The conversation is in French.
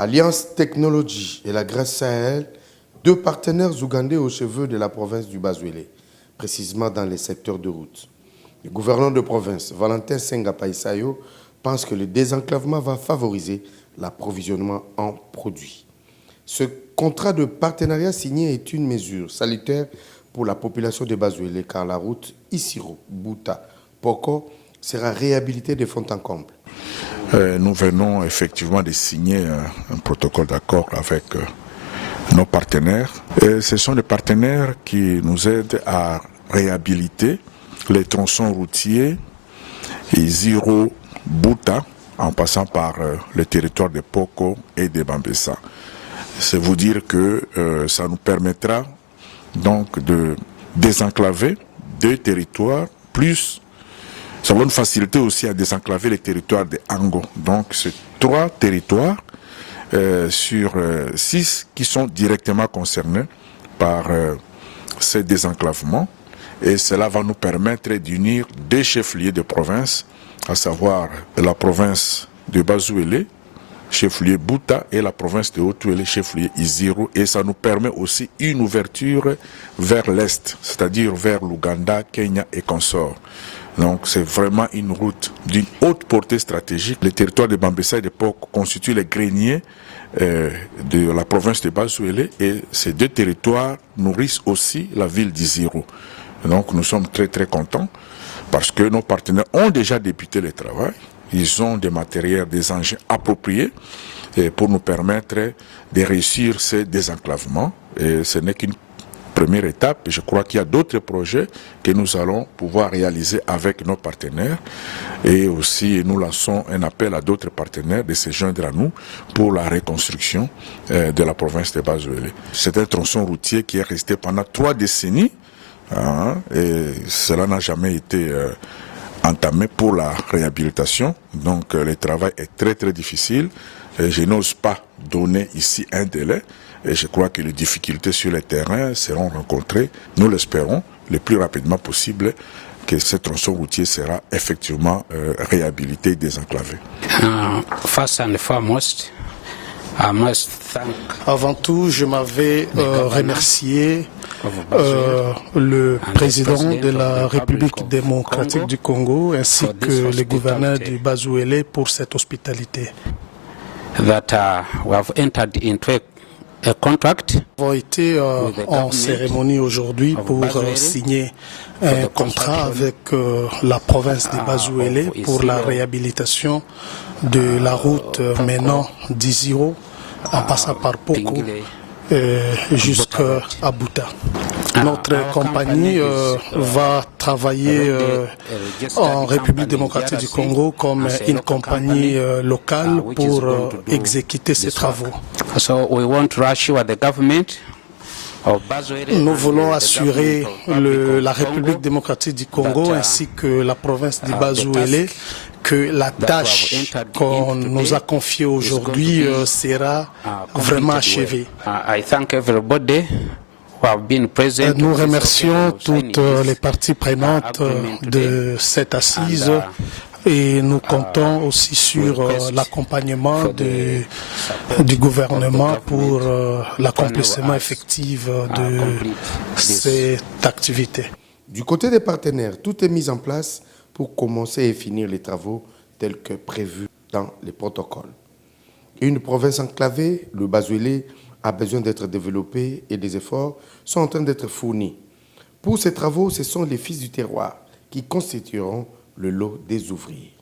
Alliance Technologie et la Grèce Sahel, deux partenaires ougandais aux cheveux de la province du Bas-Ouélé, précisément dans les secteurs de route. Le gouverneur de province, Valentin Senga Païsayo, pense que le désenclavement va favoriser l'approvisionnement en produits. Ce contrat de partenariat signé est une mesure salutaire pour la population de Bas-Ouélé, car la route Isiro-Bouta-Poko sera réhabilitée de fond en comble. Nous venons effectivement de signer un protocole d'accord avec nos partenaires. Et ce sont des partenaires qui nous aident à réhabiliter les tronçons routiers Isiro-Bouta en passant par le territoire de Poko et de Bambessa. C'est vous dire que ça nous permettra donc de désenclaver deux territoires, plus ça va nous faciliter aussi à désenclaver les territoires de Ango. Donc c'est 3 territoires sur 6 qui sont directement concernés par ces désenclavements. Et cela va nous permettre d'unir 2 chefs-lieux de province, à savoir la province de Bas-Ouélé, chef-lieu Bouta, et la province de Haut-Ouélé, chef-lieu Isiro. Et ça nous permet aussi une ouverture vers l'Est, c'est-à-dire vers l'Ouganda, Kenya et consorts. Donc c'est vraiment une route d'une haute portée stratégique. Le territoire de Bambessa et de Poko constituent les greniers de la province de Bas-Ouélé, et ces 2 territoires nourrissent aussi la ville d'Isiro. Donc nous sommes très très contents parce que nos partenaires ont déjà débuté le travail. Ils ont des matériels, des engins appropriés pour nous permettre de réussir ces désenclavements. Et ce n'est qu'une première étape. Je crois qu'il y a d'autres projets que nous allons pouvoir réaliser avec nos partenaires. Et aussi, nous lançons un appel à d'autres partenaires de se joindre à nous pour la reconstruction de la province de Bas-Ouélé. C'est un tronçon routier qui est resté pendant 3 décennies. Et cela n'a jamais été entamé pour la réhabilitation. Donc le travail est très très difficile. Et je n'ose pas donner ici un délai. Et je crois que les difficultés sur le terrain seront rencontrées, nous l'espérons, le plus rapidement possible, que ce tronçon routier sera effectivement réhabilité et désenclavé. First and foremost, I must thank Avant tout, je m'avais remercié le président de la République démocratique du Congo ainsi que le gouverneur du Bas-Ouélé pour cette hospitalité. that we have entered into a contract. Nous avons été en cérémonie aujourd'hui pour signer un contrat avec la province de Bas-Ouélé pour la réhabilitation de la route menant d'Isiro en passant par Poko jusqu'à Bouta. Notre compagnie va travailler en République démocratique du Congo comme une compagnie locale pour exécuter ces travaux. So we want to assure the government of Bas-Ouélé. Nous voulons assurer la République démocratique du Congo ainsi que la province de Bas-Ouélé que la tâche qu'on nous a confiée aujourd'hui sera vraiment achevée. I thank everybody who have been present. Nous remercions toutes les parties prenantes de cette assise et nous comptons aussi sur l'accompagnement du gouvernement pour l'accomplissement effectif de cette activité. Du côté des partenaires, tout est mis en place pour commencer et finir les travaux tels que prévus dans les protocoles. Une province enclavée, le Bas-Ouélé, a besoin d'être développée et des efforts sont en train d'être fournis. Pour ces travaux, ce sont les fils du terroir qui constitueront le lot des ouvriers.